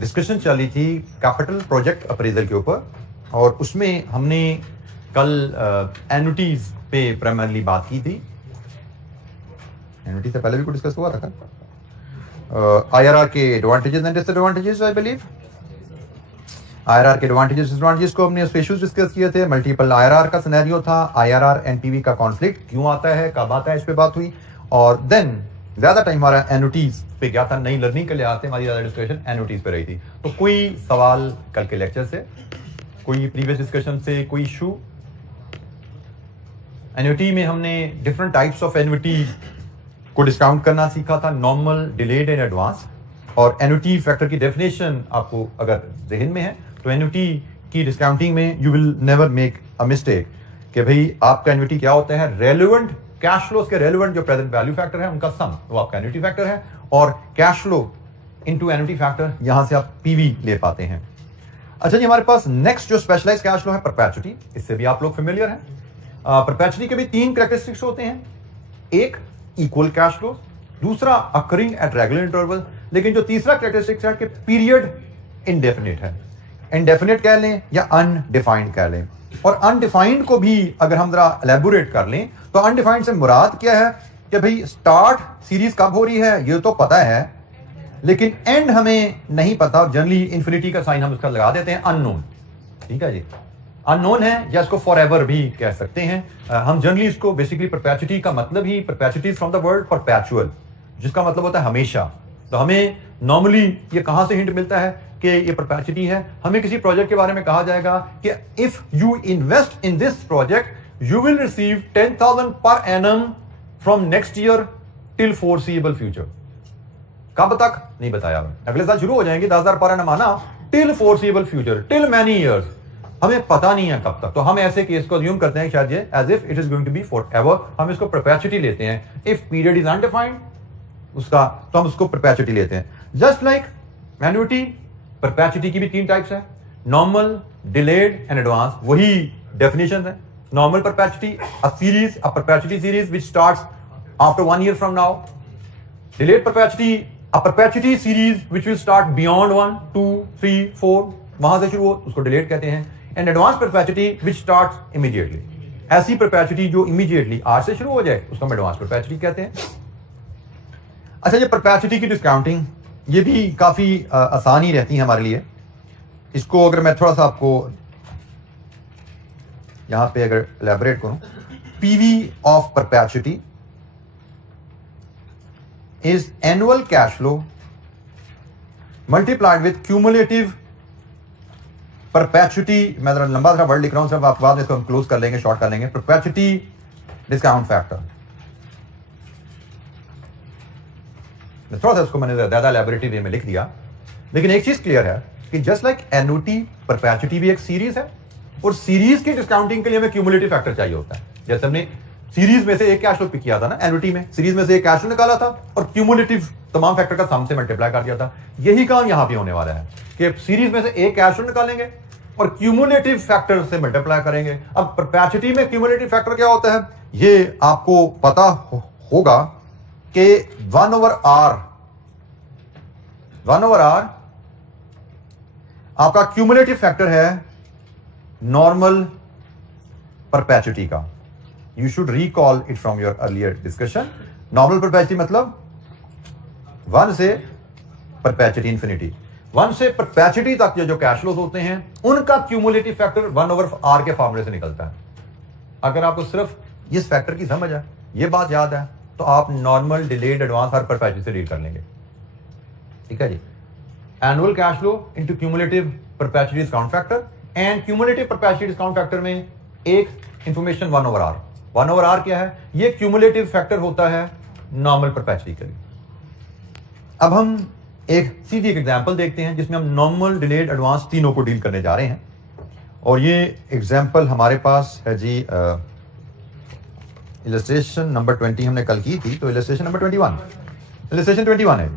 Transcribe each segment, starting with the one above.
Discussion चल रही थी कैपिटल प्रोजेक्ट अप्रेजल के ऊपर, और उसमें हमने कल एन्युटीज पे प्राइमरली बात की थी। एन्युटी से पहले भी कुछ डिस्कस हुआ था कल। आईआरआर के advantages and disadvantages, I believe IRR के एडवांटेजेस डिसएडवांटेजेस को हमने इश्यूज डिस्कस किए थे। मल्टीपल आईआरआर का सिनेरियो था, आईआरआर एनपीवी का कॉन्फ्लिक्ट क्यों आता है, कब आता है, इस पे बात हुई। और देन ज्यादा टाइम हमारा एन्युटीज पे गया था, नई लर्निंग के लिहाज से हमारी ज्यादा डिस्कशन एन्युटीज पे रही थी। तो कोई सवाल कल के लेक्चर से, कोई प्रीवियस डिस्कशन से, कोई इशू? एन्युटी में हमने डिफरेंट टाइप्स ऑफ एन्युटी को डिस्काउंट करना सीखा था, नॉर्मल, डिलेड एंड एडवांस। और एन्युटी फैक्टर की डेफिनेशन आपको अगर जहन में है तो एन्युटी की डिस्काउंटिंग में you will never make a mistake कि भाई आपका एन्युटी क्या होता है, रेलेवेंट कैश फ्लोज के रेलेवेंट जो प्रेजेंट वैल्यू फैक्टर है उनका सम, वो आपका एन्युटी फैक्टर है। और cash flow into annuity factor, यहां से आप पीवी ले पाते हैं। अच्छा जी, हमारे पास नेक्स्ट जो स्पेशलाइज्ड कैश फ्लो है परपेचुटी, इससे भी आप लोग फेमिलियर हैं। परपेचुटी के भी 3 कैरेक्टरिस्टिक्स होते हैं, एक इक्वल कैश फ्लो, दूसरा अकरिंग एट रेगुलर इंटरवल, लेकिन जो तीसरा कैरेक्टरिस्टिक्स है कि पीरियड इनडेफिनिट है। इनडेफिनिट कह लें या अनडिफाइंड कह लें। और अनडिफाइंड को भी अगर हम जरा एलेबोरेट कर लें तो अनडिफाइंड से मुराद क्या है कि भाई स्टार्ट सीरीज कब हो रही है ये तो पता है, लेकिन एंड हमें नहीं पता। जनरली इन्फिनिटी का साइन हम उसका लगा देते हैं, अननोन। ठीक है जी, अननोन है, या इसको फॉरएवर भी कह सकते हैं। हम जनरली इसको बेसिकली परपेचुटी का मतलब ही, perpetuity from the word perpetual, जिसका मतलब होता है हमेशा। तो हमें नॉर्मली ये कहां से हिंट मिलता है कि ये परपेचुटी है? हमें किसी प्रोजेक्ट के बारे में कहा जाएगा कि if you invest in this project you will receive 10,000 per annum from next year till foreseeable future. कब तक नहीं बताया, अगले साल शुरू हो जाएंगे 10,000 पर एनम आना, till foreseeable future, till many years, हमें पता नहीं है कब तक। तो हम ऐसे केस को अज्यूम करते हैं शायद ये as if it is going to be forever, हम इसको परपेचुटी लेते हैं। इफ पीरियड इज अनडिफाइंड उसका, तो हम उसको परपेचुटी लेते हैं। जस्ट लाइक एन्युटी, परपेचुटी की भी 3 टाइप्स है, नॉर्मल, डिलेड एंड एडवांस। वही डेफिनेशन है। Normal perpetuity, a series, a perpetuity series which starts after 1 year from now. Delayed perpetuity, a perpetuity series which will start beyond 1, 2, 3, 4, वहां से शुरू हो उसको डिलेड कहते हैं। And advance perpetuity which starts immediately, ऐसी परपेचुटी जो इमीडिएटली आज से शुरू हो जाए उसको हम एडवांस परपेचुटी कहते हैं। अच्छा, ये परपेचुटी की डिस्काउंटिंग ये भी काफी आसान ही रहती है हमारे लिए। इसको अगर मैं थोड़ा सा आपको यहां पे अगर एलैबोरेट करूं, PV of perpetuity is annual cash flow multiplied with cumulative perpetuity. मैं जरा लंबा सा वर्ड लिख रहा हूं, सब आप बाद में इसको हम क्लोज कर लेंगे, शॉर्ट कर लेंगे। परपेचुटी डिस्काउंट फैक्टर, थोड़ा सा उसको मैंने ज्यादा एलैबोरेटिव वे में लिख दिया, लेकिन एक चीज क्लियर है कि जस्ट लाइक एन्युटी, परपेचुटी भी एक सीरीज है, और सीरीज की डिस्काउंटिंग के लिए हमें क्यूमुलेटिव फैक्टर चाहिए होता है। जैसे हमने सीरीज में से एक कैश फ्लो पिक किया था ना, एन्युटी में सीरीज में से एक कैश फ्लो निकाला था और क्यूमुलेटिव तमाम फैक्टर का सम से मल्टीप्लाई कर दिया था। यही काम यहां पे होने वाला है कि सीरीज में से एक कैश फ्लो निकालेंगे और क्यूमुलेटिव फैक्टर से मल्टीप्लाई करेंगे। अब परपेचुटी में क्यूमुलेटिव फैक्टर क्या होता है ये आपको पता होगा कि 1/r आपका क्यूमुलेटिव फैक्टर है नॉर्मल परपेचुटी का। You should recall it from your earlier discussion. Normal perpetuity मतलब 1 से परपेचुटी इंफिनिटी, 1 से परपेचुटी तक जो कैश फ्लोज होते हैं उनका क्यूमुलेटिव फैक्टर 1/r के फॉर्मूले से निकलता है। अगर आपको सिर्फ इस फैक्टर की समझ है, ये बात याद है, तो आप नॉर्मल, डिलेड, एडवांस हर परपेचुटी से डील कर लेंगे। ठीक है जी, annual cash flow into cumulative perpetuity discount factor, and cumulative perpetuity discount factor में एक इंफॉर्मेशन 1/r। 1/r क्या है? ये क्यूमुलेटिव फैक्टर होता है नॉर्मल परपेचुटी के लिए। अब हम एक सीधी एक एग्जांपल देखते हैं जिसमें हम नॉर्मल, डिलेड, एडवांस तीनों को डील करने जा रहे हैं। और ये एग्जांपल हमारे पास है जी इलस्ट्रेशन नंबर 20 हमने कल की थी, तो इलस्ट्रेशन नंबर 21 है।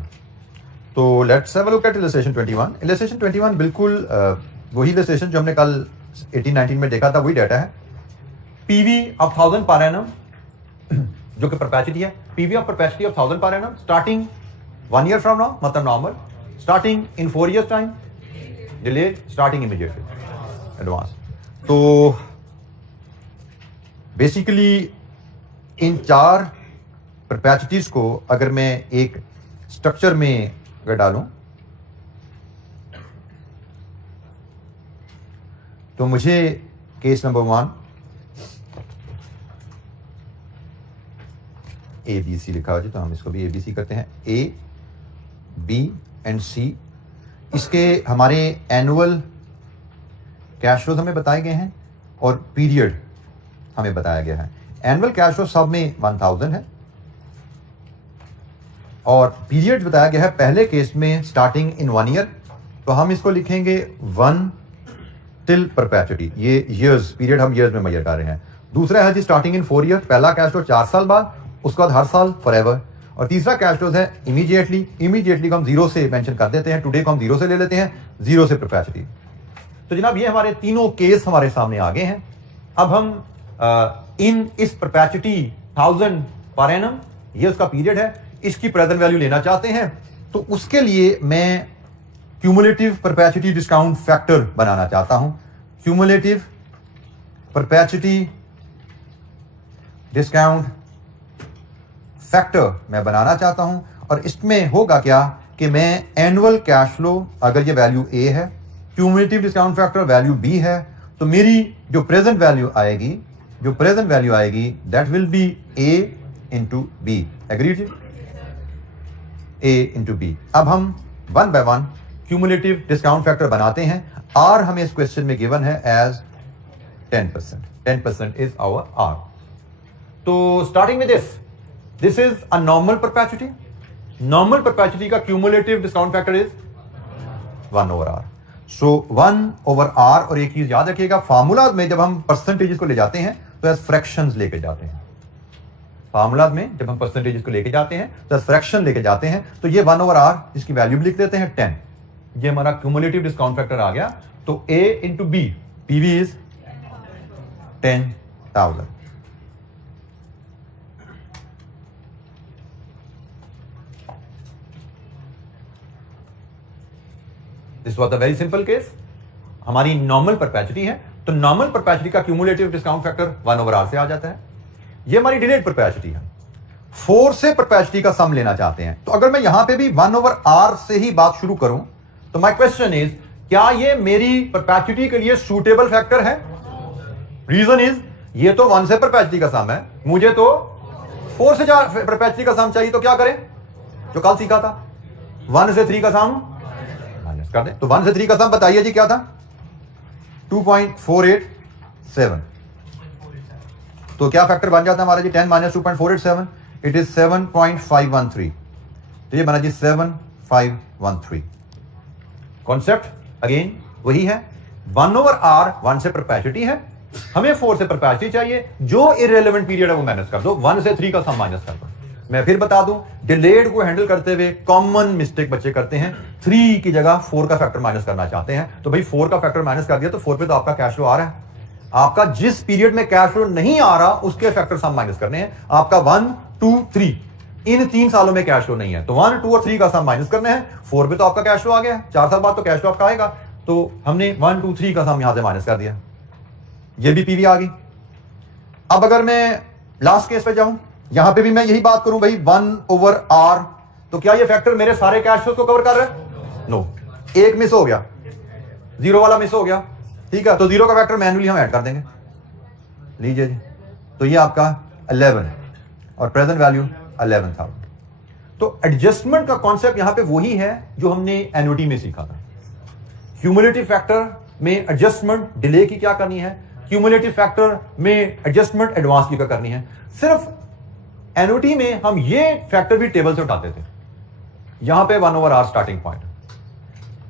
तो let's have a look at illustration 21। Illustration 21 बिल्कुल वही इलस्ट्रेशन जो हमने कल 18-19 में देखा था, वही डाटा है। पीवी ऑफ 1000 पर एनम जो कि परपेचुटी है, PV of perpetuity of 1000 per annum starting 1 year from now, मतलब normal, starting in 4 years time, delayed starting immediately advance. तो बेसिकली इन 4 परपेचुइटीज को अगर मैं एक स्ट्रक्चर में अगर डालूं तो मुझे case number 1 A B C लिखा हुआ जी, तो हम इसको भी ए बी सी करते हैं। ए बी एंड सी, इसके हमारे एनुअल कैश फ्लोज हमें बताए गए हैं और पीरियड हमें बताया गया है। एनुअल कैश फ्लो सब में 1000 है और पीरियड बताया गया है पहले केस में स्टार्टिंग इन 1 year, तो हम इसको लिखेंगे 1 टिल परपेचुइटी। ये ईयर्स पीरियड हम ईयर्स में मेजर कर रहे हैं। दूसरा है जी स्टार्टिंग इन 4 year, पहला कैश फ्लो 4 साल बाद, उसके बाद हर साल फॉरएवर। और तीसरा कैश फ्लो है इमीडिएटली को हम 0 से मेंशन कर देते हैं, टुडे को हम 0 से ले लेते हैं, 0 से परपेचुइटी। तो जनाब ये हमारे तीनों केस हमारे सामने आ गए हैं। अब हम इस परपेचुइटी 1000 पर एनम, ये उसका पीरियड है, इसकी प्रेजेंट वैल्यू लेना चाहते हैं। तो उसके लिए मैं क्यूमुलेटिव परपेचुइटी डिस्काउंट फैक्टर बनाना चाहता हूं। क्यूमुलेटिव परपेचुइटी डिस्काउंट फैक्टर मैं बनाना चाहता हूं और इसमें होगा क्या कि मैं एनुअल कैश फ्लो, अगर ये वैल्यू ए है, cumulative discount factor value B है, तो मेरी जो प्रेजेंट वैल्यू आएगी that will be A into B. Agreed? A into B. अब हम 1 by 1 क्यूमुलेटिव डिस्काउंट फैक्टर बनाते हैं। आर हमें इस क्वेश्चन में गिवन है एज 10%। 10% is our r. तो स्टार्टिंग में this is a normal perpetuity. Normal perpetuity का cumulative discount factor is 1 over r। So 1 over r। और एक चीज याद रखिएगा, फार्मूला में जब हम परसेंटेजेस को ले जाते हैं तो एज फ्रैक्शंस लेके जाते हैं। फार्मूला में जब हम परसेंटेजेस को लेके जाते हैं तो फ्रैक्शन लेके जाते हैं। तो ये 1 over r, इसकी वैल्यू भी लिख देते हैं 10। ये हमारा क्यूमुलेटिव डिस्काउंट फैक्टर आ गया। तो a into B, PV is 10,000। This was a very simple case. हमारी नॉर्मल परपेचुइटी है, तो नॉर्मल परपेचुइटी का cumulative discount factor 1 over r से आ जाता है। ये हमारी डिलेड परपेचुइटी है। 4 से परपेचुइटी का सम लेना चाहते हैं, तो अगर मैं यहां पे भी 1 over r से ही बात शुरू करूं तो माय क्वेश्चन इज, क्या ये मेरी परपेचुइटी के लिए सूटेबल फैक्टर है? रीजन इज, ये तो 1 से परपेचुइटी का सम है, मुझे तो 4 से परपेचुइटी का सम चाहिए। तो क्या करें? जो कल सीखा था, 1 से 3 का सम माइनस कर दें। तो 1 से 3 का सम बताइए जी क्या था? 2.487। तो क्या फैक्टर बन जाता है हमारा जी? 10 - 2.487, इट इज 7.513। तो ये बना जी 7513। कॉन्सेप्ट अगेन वही है, 1 over r 1 से परपेचुइटी है, हमें 4 से परपेचुइटी चाहिए। जो इररिलेवेंट पीरियड है वो माइनस कर दो, 1 से 3 का सम माइनस कर दो। मैं फिर बता दूं, डिलेड को हैंडल करते हुए कॉमन मिस्टेक बच्चे करते हैं, 3 की जगह 4 का फैक्टर माइनस करना चाहते हैं। तो भाई 4 का फैक्टर माइनस कर दिया तो 4 पे तो आपका कैश फ्लो आ रहा है। आपका जिस पीरियड में कैश फ्लो नहीं आ रहा उसके फैक्टर सम माइनस करने हैं। आपका 1, 2, 3 इन 3 सालों में कैश फ्लो नहीं है, तो 1, 2 और 3 का सम माइनस करने हैं। 4 पे तो आपका कैश फ्लो आ गया, 4 साल बाद तो कैश फ्लो आपका आएगा। तो हमने 1, 2, 3 का सम यहां से माइनस कर दिया, ये भी पीवी आ गई। अब अगर मैं लास्ट केस पे जाऊं, यहां पे भी मैं यही बात करूं भाई 1 over r, तो क्या ये फैक्टर मेरे सारे कैश फ्लो को कवर कर रहा है? नो। एक मिस हो गया, 0 वाला मिस हो गया, ठीक है। तो 0 का फैक्टर मैन्युअली हम ऐड कर देंगे। लीजिए जी, तो ये आपका 11 है और प्रेजेंट वैल्यू 11,000। तो एडजस्टमेंट का कॉन्सेप्ट यहां पे वही है जो हमने एन्युटी में सीखा था। क्यूमुलेटिव फैक्टर में एडजस्टमेंट डिले की क्या करनी है, क्यूमुलेटिव फैक्टर में एडजस्टमेंट एडवांस की क्या करनी है। सिर्फ एन्युटी में हम ये फैक्टर भी टेबल से उठाते थे। यहां पे 1 over r स्टार्टिंग पॉइंट,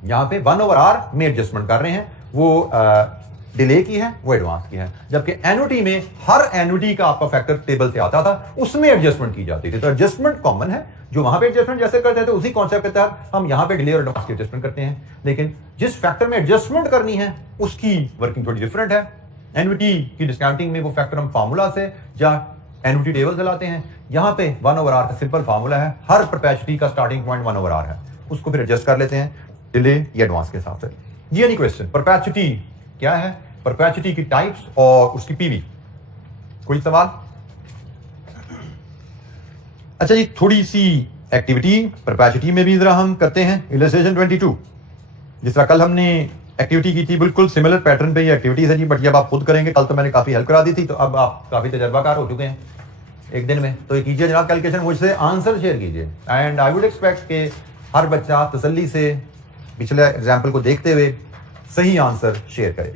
यहां पे 1 over r में एडजस्टमेंट कर रहे हैं, वो डिले की है, वो एडवांस की है। जबकि एन्युटी में हर एन्युटी का आपका फैक्टर टेबल से आता था, उसमें एडजस्टमेंट की जाती थी। तो एडजस्टमेंट कॉमन है, जो वहां पे एडजस्टमेंट जैसे करते थे उसी कॉन्सेप्ट के तहत हम यहां पे डिले और एडवांस की एडजस्टमेंट करते हैं। लेकिन जिस फैक्टर में एडजस्टमेंट करनी है उसकी वर्किंग थोड़ी डिफरेंट है। एन्युटी की डिस्काउंटिंग में वो फैक्टर हम फार्मूला से या एन्युटी टेबल से लाते हैं। यहां पे 1 over r का सिंपल फार्मूला है, हर परपेचुइटी का स्टार्टिंग पॉइंट 1 over r है। उसको फिर एडजस्ट कर लेते हैं डिले या एडवांस के हिसाब से। जी एनी क्वेश्चन? परपेचुटी क्या है, परपेचुटी की टाइप्स और उसकी पीवी, कोई सवाल? अच्छा जी, थोड़ी सी एक्टिविटी परपेचुटी में भी जरा हम करते हैं। इलस्ट्रेशन 22 जिस तरह कल हमने एक्टिविटी की थी, बिल्कुल सिमिलर पैटर्न पे ये एक्टिविटीज है जी, बट ये अब आप खुद करेंगे। कल तो मैंने काफी हेल्प करा दी थी, तो अब आप काफी तजर्बाकार हो चुके हैं एक दिन में। तो ये कीजिए जनाब कैलकुलेशन, मुझसे आंसर शेयर कीजिए। एंड आई वुड एक्सपेक्ट कि हर बच्चा तसल्ली से पिछले एग्जाम्पल को देखते हुए सही आंसर शेयर करे।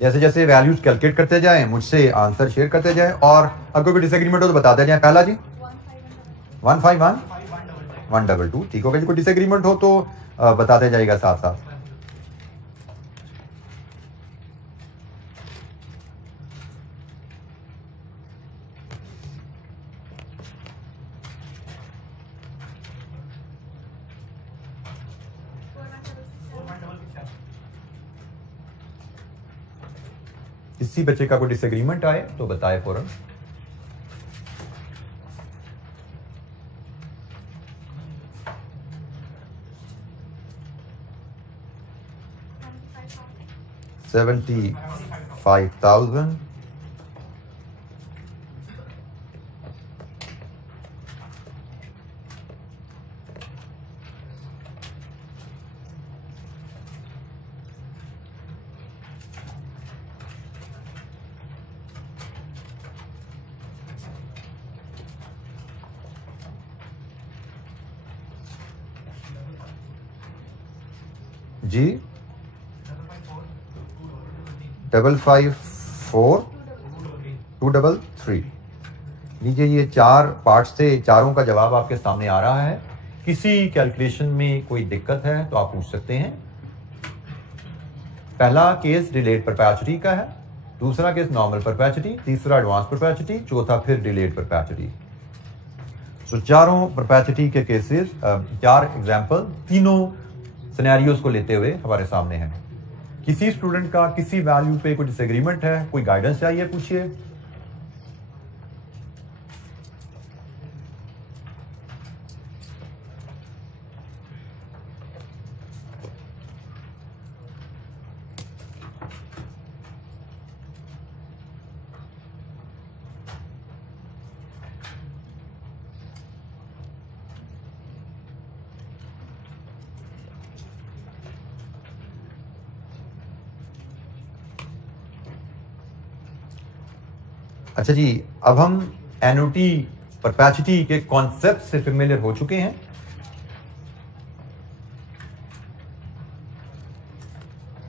जैसे जैसे वैल्यूज कैलकुलेट करते जाएं, मुझसे आंसर शेयर करते जाएं, और अगर कोई डिसएग्रीमेंट हो तो बताते जाएं। पहला जी 151 122, ठीक हो गया जी। कोई डिसएग्रीमेंट हो तो बताते जाएगा साथ साथ। किसी बच्चे का कोई डिसएग्रीमेंट आए तो बताए फौरन। $75,000 जी 554-233। लीजिए ये चार पार्ट्स थे, चारों का जवाब आपके सामने आ रहा है। किसी कैलकुलेशन में कोई दिक्कत है तो आप पूछ सकते हैं। पहला केस डिलेड परपेचुटी का है, दूसरा केस नॉर्मल परपेचुटी, तीसरा एडवांस परपेचुटी, चौथा फिर डिलेड परपेचुटी। सो चारों परपेचुटी के केसेस, चार एग्जाम्पल तीनों सिनेरियोस को लेते हुए हमारे सामने हैं। किसी स्टूडेंट का किसी वैल्यू पे कोई डिसएग्रीमेंट है, कोई गाइडेंस चाहिए, पूछिए। अच्छा जी, अब हम एन्युटी परपेचुटी के कॉन्सेप्ट से फेमिलियर हो चुके हैं।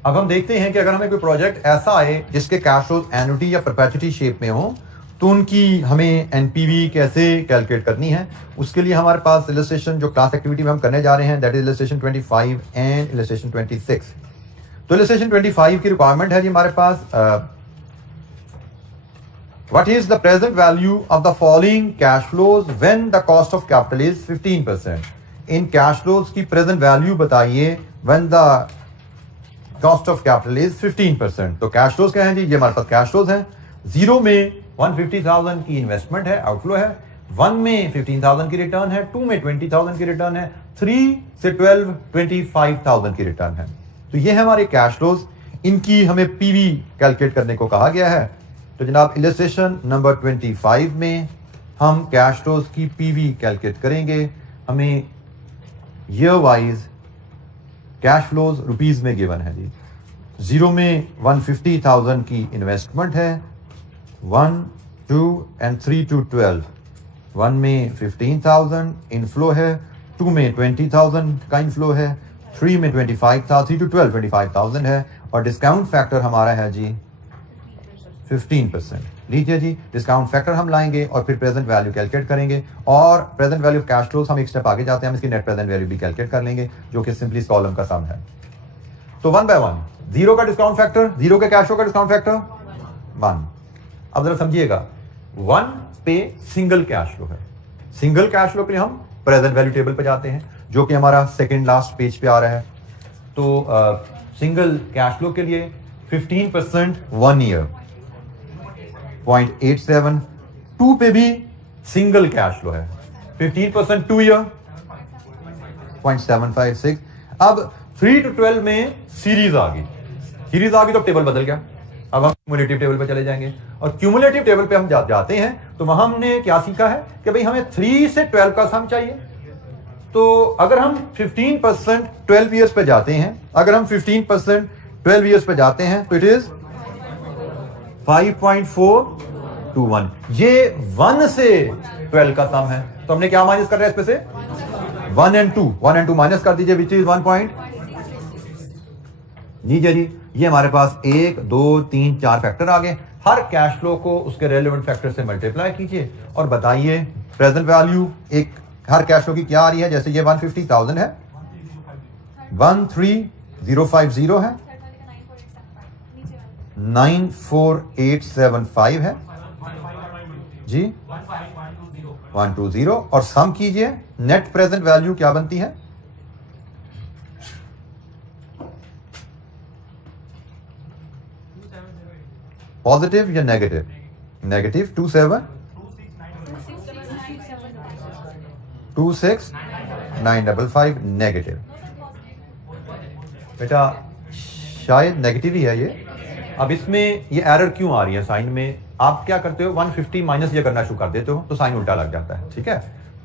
अब हम देखते हैं कि अगर हमें कोई प्रोजेक्ट ऐसा आए जिसके कैश फ्लोज एन्युटी या परपेचुटी शेप में हो, तो उनकी हमें एनपीवी कैसे कैलकुलेट करनी है। उसके लिए हमारे पास इलस्ट्रेशन जो क्लास एक्टिविटी में हम करने जा रहे हैं, that is illustration 25 and illustration 26। तो इलस्ट्रेशन 25 की रिक्वायरमेंट है जी हमारे पास, what is the present value of the following cash flows when the cost of capital is 15%? In cash flows की प्रेजेंट वैल्यू बताइए when the cost of capital is 15%। तो cash flows क्या हैं जी? ये हमारे पास कैश फ्लोज हैं। 0 में 150,000 की इन्वेस्टमेंट है, आउटफ्लो है। 1 में 15,000 की रिटर्न है, 2 में 20,000 की रिटर्न है, 3 से 12 25,000 की रिटर्न है। तो ये है हमारे कैश फ्लोज। इनकी हमें पीवी कैलकुलेट करने को कहा गया है। तो जनाब इलस्ट्रेशन नंबर 25 में हम कैश फ्लोज की पीवी कैलकुलेट करेंगे। हमें year wise cash flows rupees में गिवन है जी। 0 में 150,000 की इन्वेस्टमेंट है, 1, 2 and 3 to 12। 1 में 15,000 इनफ्लो है, 2 में 20,000 का इनफ्लो है, 3 में 25,000, 3 to 12 25,000 है, और डिस्काउंट फैक्टर हमारा है जी 15%। लीजिए जी, डिस्काउंट फैक्टर हम लाएंगे और फिर प्रेजेंट वैल्यू कैलकुलेट करेंगे और present value of cash flows हम एक स्टेप आगे जाते हैं, हम इसकी नेट प्रेजेंट वैल्यू भी कैलकुलेट कर लेंगे जो कि सिंपली इस कॉलम का सम है। तो 1 बाय 1, 0 का डिस्काउंट फैक्टर, 0 के कैश फ्लो का डिस्काउंट फैक्टर 1। अब जरा समझिएगा, 1 पे सिंगल कैश फ्लो है। सिंगल कैश फ्लो के लिए हम प्रेजेंट वैल्यू टेबल पे जाते हैं जो कि हमारा सेकंड लास्ट पेज पे आ रहा है। तो सिंगल कैश फ्लो के लिए 15% 1 ईयर 0.87, 2 पे भी सिंगल कैश फ्लो है 15% 2 ईयर 0.756। अब 3 to 12 में सीरीज आ गई तो टेबल बदल गया। अब हम क्यूमुलेटिव टेबल पे चले जाएंगे और क्यूमुलेटिव टेबल पे हम जाते हैं तो वहां हमने क्या सीखा है कि भाई हमें 3 से 12 का सम चाहिए। तो अगर हम 15% 12 ईयर्स पे जाते हैं, अगर हम 15% 12 ईयर्स पे जाते हैं तो इट इज 5.421। ये 1 से 12 का सम है। तो हमने क्या माइनस कर रहा है इसमें से 1 and 2 माइनस कर दीजिए विच इज 1 पॉइंट। लीजिए जी, ये हमारे पास 1 2 3 4 फैक्टर आ गए। हर कैश फ्लो को उसके रेलेवेंट फैक्टर से मल्टीप्लाई कीजिए और बताइए प्रेजेंट वैल्यू एक हर कैश फ्लो की क्या आ रही है। जैसे ये 150,000 है, 13050 है, 94875 है जी, 120 और सम कीजिए नेट प्रेजेंट वैल्यू क्या बनती है। पॉजिटिव या नेगेटिव? Negative 26955 negative. बेटा शायद नेगेटिव ही है ये। अब इसमें ये एरर क्यों आ रही है साइन में? आप क्या करते हो 150 माइनस ये करना शुरू कर देते हो तो साइन उल्टा लग जाता है, ठीक है।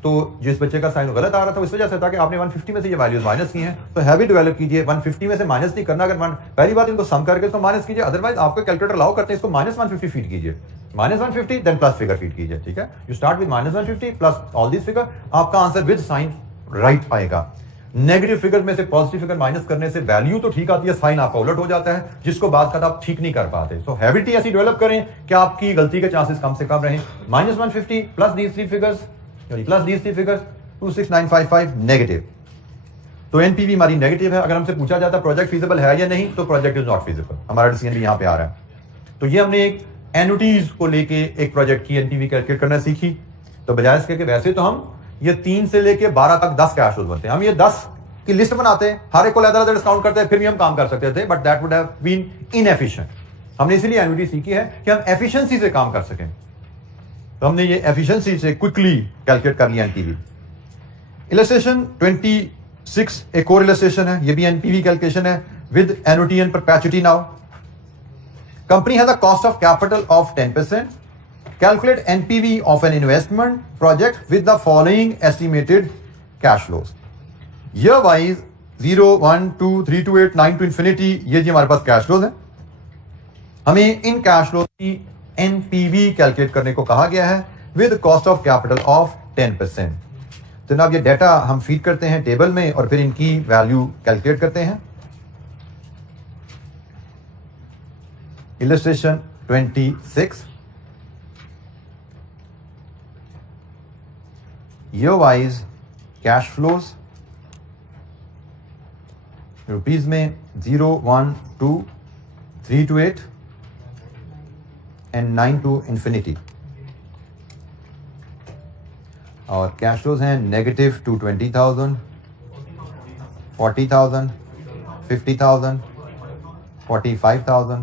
तो जिस बच्चे का साइन गलत आ रहा था इस वजह से था कि आपने 150 में से ये वैल्यूज माइनस की हैं। तो हैबिट डेवलप कीजिए, 150 में से माइनस नहीं करना। अगर पहली बात इनको सम करके इसको माइनस कीजिए, अदरवाइज आपको कैलकुलेटर अलाउ करते हैं इसको -150 फीड कीजिए, -150 देन प्लस फिगर फीड कीजिए, ठीक है। You start with -150 plus all this figure, आपका आंसर विद साइन राइट आएगा। नेगेटिव फिगर में से पॉजिटिव फिगर माइनस करने से वैल्यू तो ठीक आती है, साइन आपका उलट हो जाता है, जिसको बाद का आप ठीक नहीं कर पाते। सो हैबिट ही ऐसी डेवलप करें कि आपकी गलती के चांसेस कम से कम रहें। -150 plus these three figures, plus these three figures 26955 negative. तो एनपीवी हमारी नेगेटिव है। अगर हमसे पूछा जाता है प्रोजेक्ट फीजिबल है या नहीं, तो प्रोजेक्ट इज नॉट फीजिबल। हमारा डिसीजन भी यहाँ पे आ रहा है। तो ये हमने एक एनुटीज को लेके एक प्रोजेक्ट की एनपीवी कैलकुलेट करना सीखी। तो बजाय इसके कि वैसे तो हम ये 3 से लेके 12 तक 10 कैश फ्लोज बनते हैं, हम ये 10 की लिस्ट बनाते हैं, हर एक को अलग-अलग डिस्काउंट करते हैं, फिर भी हम काम कर सकते थे, but that would have been inefficient. हमने इसीलिए एनुटी सीखी है कि हम एफिशिएंसी से काम कर सकें। तो हमने ये एफिशिएंसी से क्विकली कैलकुलेट कर लिया एनपीवी। इलस्ट्रेशन 26 एक और इलस्ट्रेशन है, ये भी एनपीवी कैलकुलेशन है with annuity and perpetuity. Now company has a cost of capital of 10%. Calculate NPV of an investment project with the following estimated cash flows. Year wise 0, 1, 2, 3 to 8, 9 to infinity, ये जी हमारे पास cash flows है। हमें in cash flows की NPV calculate करने को कहा गया है with cost of capital of 10%। तो जनाब ये डाटा हम फीड करते हैं टेबल में और फिर इनकी वैल्यू कैलकुलेट करते हैं। Illustration 26 year wise cash flows rupees में 0, 1, 2, 3 to 8 एंड 9 to infinity। और कैश फ्लोज हैं नेगेटिव 220,000, 40,000, 50,000, 45,000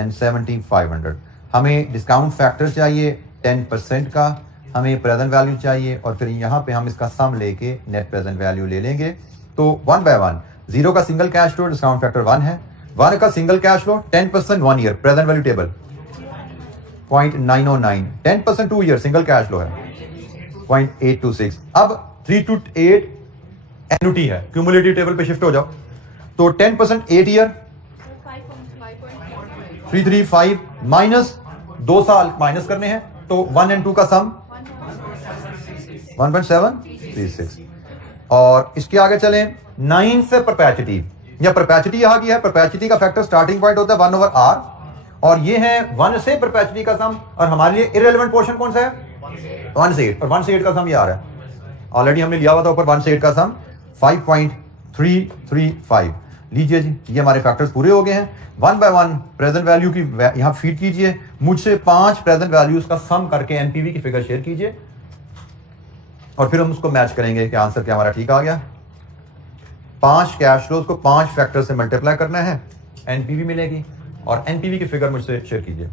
एंड 7,500। हमें डिस्काउंट फैक्टर चाहिए 10% का, हमें प्रेजेंट वैल्यू चाहिए और फिर यहाँ पे हम इसका सम लेके नेट प्रेजेंट वैल्यू ले लेंगे। तो 1 by 1, 0 का single cash flow discount factor 1 है, 1 का single cash flow 10% 1 year present value table 0.909, 10% 2 year single cash flow है 0.826। अब 3 to 8 एनुटी है, क्यूमुलेटिव टेबल पे शिफ्ट हो जाओ। तो 10% 8 ईयर 335 माइनस 2 साल माइनस करने हैं, तो 1 and 2 का सम 1.736। और इसके आगे चलें 9 से परपेचुइटी, या परपेचुइटी आ गया है। परपेचुइटी का फैक्टर स्टार्टिंग पॉइंट होता है 1/r और ये है 1 से परपेचुअली का सम, और हमारे लिए इररिलेवेंट पोर्शन कौन सा है? 1 से 8, और 1 से 8 का सम ये आ रहा है, ऑलरेडी हमने लिया हुआ था ऊपर 1 से 8 का सम 5.335। लीजिए जी, ये हमारे फैक्टर्स पूरे हो गए हैं। 1 बाय 1 प्रेजेंट वैल्यू की यहां फीड कीजिए, मुझसे 5 प्रेजेंट वैल्यूज का सम करके एनपीवी की फिगर शेयर कीजिए, और फिर हम उसको मैच करेंगे कि आंसर क्या हमारा ठीक आ गया। 5 कैश फ्लोज को 5 फैक्टर से मल्टीप्लाई करना है, एनपीवी मिलेगी, और एनपीवी की फिगर मुझसे शेयर कीजिए।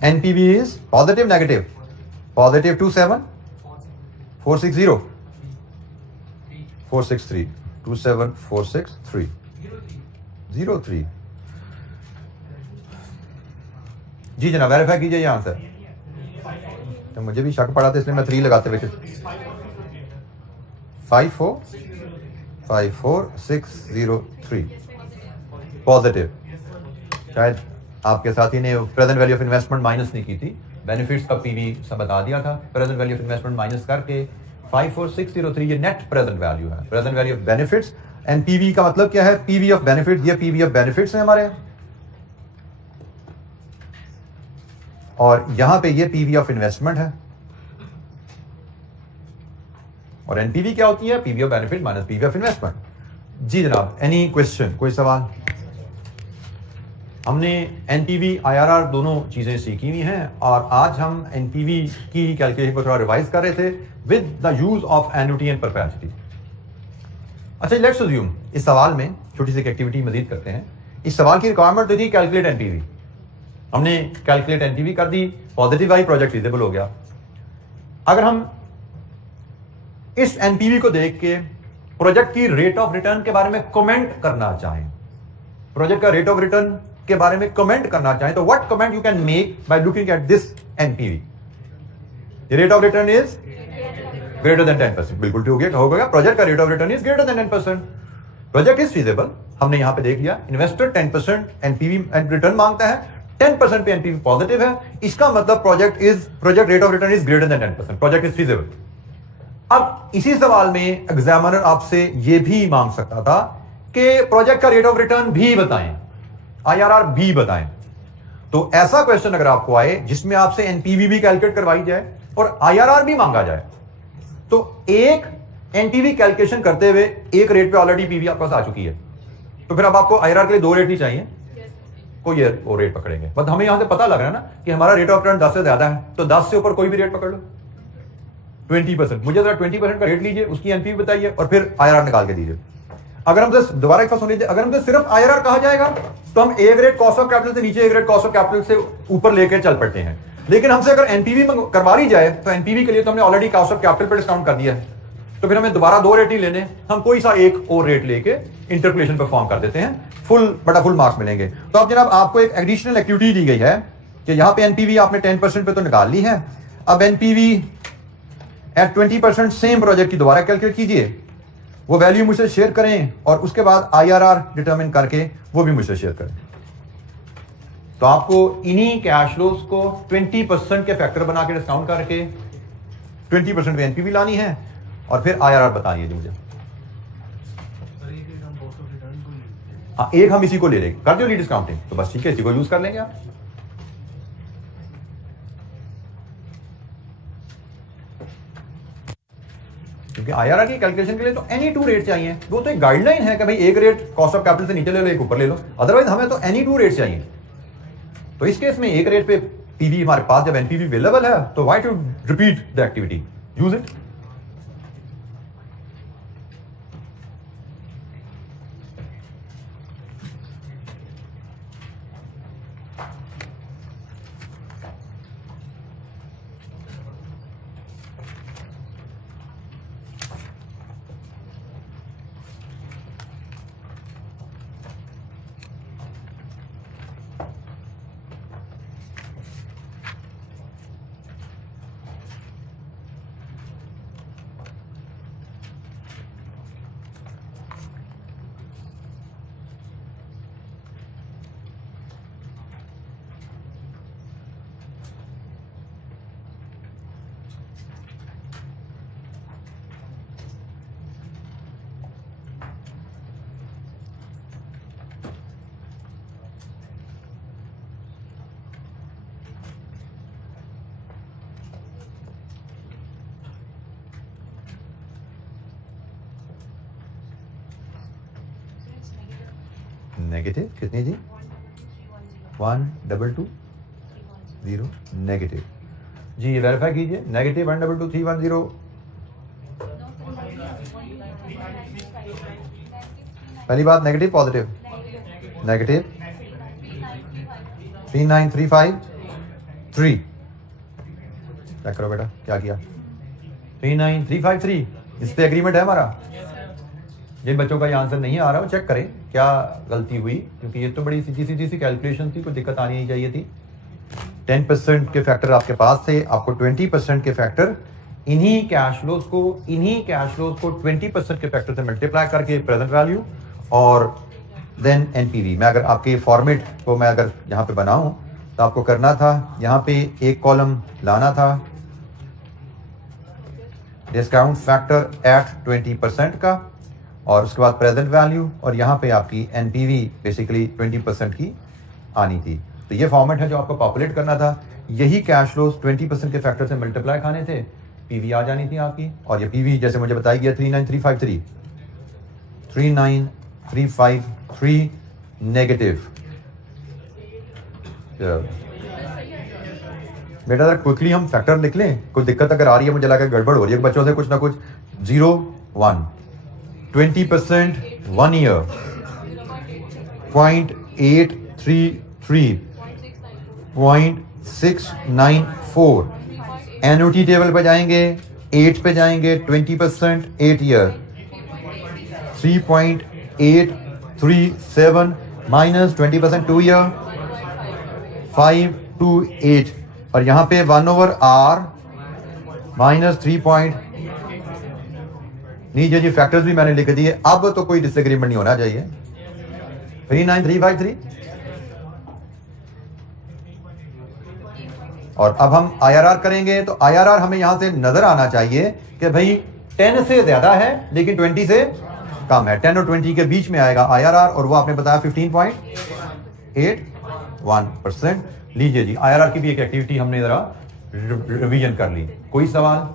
NPV is positive, negative, positive 27, 460, 463, 27, 463, 03। जी जनाब, वेरीफाई कीजिए ये आंसर। तो मुझे भी शक पड़ा था इसलिए मैं 3 लगाते हुए 54603 पॉजिटिव। शायद आपके साथी ने present value of investment minus नहीं की थी, बेनिफिट्स का पीवी सब बता दिया था, present value of investment minus करके 54603 ये नेट प्रेजेंट वैल्यू है, present value of benefits. And PV का मतलब क्या है? पीवी ऑफ बेनिफिट्स, ये पीवी ऑफ बेनिफिट्स है हमारे, और यहां पे ये पीवी ऑफ इन्वेस्टमेंट है, और एनपीवी क्या होती है? PV of benefit minus PV of investment. जी जनाब, एनी क्वेश्चन, कोई सवाल? हमने एनपीवी आईआरआर दोनों चीजें सीखी हुई हैं, और आज हम एनपीवी की कैलकुलेशन को थोड़ा रिवाइज कर रहे थे with the use of annuity and perpetuity. अच्छा, लेट्स अज्यूम इस सवाल में छोटी सी एक्टिविटी मजीद करते हैं। इस सवाल की रिक्वायरमेंट तो थी कैलकुलेट एनपीवी, हमने कैलकुलेट एनपीवी कर दी, पॉजिटिव आई, प्रोजेक्ट फिजिबल हो गया। अगर हम इस एनपीवी को देख के प्रोजेक्ट की रेट ऑफ रिटर्न के बारे में कमेंट करना चाहें, प्रोजेक्ट का रेट ऑफ रिटर्न के बारे में कमेंट करना चाहें, तो what comment you can make by looking at this NPV? Rate of return is greater than 10%, बिल्कुल ठीक हो गया। प्रोजेक्ट का rate of return is greater than 10%, project is feasible, हमने यहां पे देख लिया। इन्वेस्टर 10% एनपीवी रिटर्न मांगता है, 10% पे एनपीवी पॉजिटिव है, इसका मतलब project rate of return is greater than 10%, project is feasible. अब इसी सवाल में एग्जामिनर आपसे यह भी मांग सकता था कि प्रोजेक्ट का रेट ऑफ रिटर्न भी बताएं, आईआरआर भी बताएं। तो ऐसा क्वेश्चन अगर आपको आए जिसमें आपसे एनपीवी भी कैलकुलेट करवाई जाए और आईआरआर भी मांगा जाए, तो एक एनपीवी कैलकुलेशन करते हुए एक रेट पे ऑलरेडी पीवी आपके पास आ चुकी है, तो फिर अब आपको आईआरआर के लिए 2 रेट ही चाहिए, कोई वो रेट पकड़ेंगे। बट हमें यहां से पता लग रहा है ना कि हमारा रेट ऑफ रिटर्न 10 से ज्यादा है, तो 10 से ऊपर कोई भी रेट पकड़ लो। 20%, मुझे जरा 20% का रेट लीजिए, उसकी एनपीवी बताइए और फिर आईआरआर निकाल के दीजिए। अगर हम दोबारा एक बार सुन लीजिए, अगर हमसे सिर्फ आईआरआर कहा जाएगा तो हम एक रेट कॉस्ट ऑफ कैपिटल से नीचे, एक रेट कॉस्ट ऑफ कैपिटल से ऊपर लेकर चल पड़ते हैं। लेकिन हमसे अगर एनपीवी करवा ली जाए तो एनपीवी के लिए तो हमने ऑलरेडी कॉस्ट ऑफ कैपिटल पर डिस्काउंट कर दिया है, तो फिर हमें दोबारा 2 रेट ही लेने, हम कोई सा एक और रेट लेके इंटरपोलेशन परफॉर्म कर देते हैं, फुल मार्क्स मिलेंगे। तो अब जनाब आपको एक एडिशनल एक्टिविटी दी गई है कि यहां पे एनपीवी आपने 10% पे तो निकाल ली है, अब एनपीवी एट 20% सेम प्रोजेक्ट की दोबारा कैलकुलेट कीजिए, वो वैल्यू मुझसे शेयर करें, और उसके बाद आईआरआर डिटरमिन करके वो भी मुझसे शेयर करें। तो आपको इन्हीं कैश फ्लोज को 20% के फैक्टर बना के डिस्काउंट करके 20% पे एनपीवी लानी है, और फिर आईआरआर बताइए मुझे। हाँ, एक हम इसी को ले लेंगे, कर दो डिस्काउंटिंग, तो बस ठीक है, इसी को यूज कर लेंगे आप। क्योंकि आईआरआर की कैलकुलेशन के लिए तो एनी 2 रेट चाहिए, वो तो एक गाइडलाइन है कि भाई एक रेट कॉस्ट ऑफ कैपिटल से नीचे ले लो, एक ऊपर ले लो, अदरवाइज हमें तो एनी 2 रेट चाहिए। तो इस केस में एक रेट पे पीवी हमारे पास जब एनपीवी अवेलेबल है, तो why to repeat the activity, use it. Negative कितनी जी 12220 नेगेटिव जी ये वेरीफाई कीजिए नेगेटिव 1222310 पहली बात नेगेटिव पॉजिटिव नेगेटिव 39353 चेक करो बेटा क्या किया 39353 इस पे एग्रीमेंट है हमारा जिन बच्चों का ये आंसर नहीं आ रहा वो चेक करें क्या गलती हुई क्योंकि ये तो बड़ी सीधी सी कैलकुलेशन थी कोई दिक्कत आनी नहीं चाहिए थी 10% के फैक्टर आपके पास थे आपको 20% के फैक्टर इन्हीं कैश फ्लोज को 20% के फैक्टर से मल्टीप्लाई करके प्रेजेंट वैल्यू और देन एनपीवी मैं अगर आपके फॉर्मेट को मैं अगर यहाँ पे बनाऊं तो आपको करना था यहाँ पे एक कॉलम लाना था डिस्काउंट फैक्टर एट 20% का और उसके बाद प्रेजेंट वैल्यू और यहाँ पे आपकी एनपीवी बेसिकली 20% की आनी थी तो ये फॉर्मेट है जो आपको पॉपुलेट करना था यही कैश फ्लोज 20% के फैक्टर से मल्टीप्लाई खाने थे पीवी आ जानी थी आपकी और ये पीवी जैसे मुझे बताया गया 39353 नेगेटिव बेटा अगर क्विकली हम फैक्टर लिख लें कोई दिक्कत अगर आ रही है मुझे लगा गड़बड़ हो रही है बच्चों से कुछ ना कुछ 0 1 20% 1 year 0.833 0.694 एन्युटी टेबल पे जाएंगे 8 पे जाएंगे 20% 8 year 3.837 minus 20% 2 year 528 और यहां पे 1/r माइनस 3 पॉइंट नीचे जी फैक्टर्स भी मैंने लिख दिए अब तो कोई डिसएग्रीमेंट नहीं होना चाहिए 39353 और अब हम IRR करेंगे तो IRR हमें यहां से नजर आना चाहिए कि भाई 10 से ज्यादा है लेकिन 20 से कम है 10 और 20 के बीच में आएगा IRR और वो आपने बताया 15.81% लीजिए जी IRR की भी एक एक्टिविटी हमने जरा रिवीजन कर ली कोई सवाल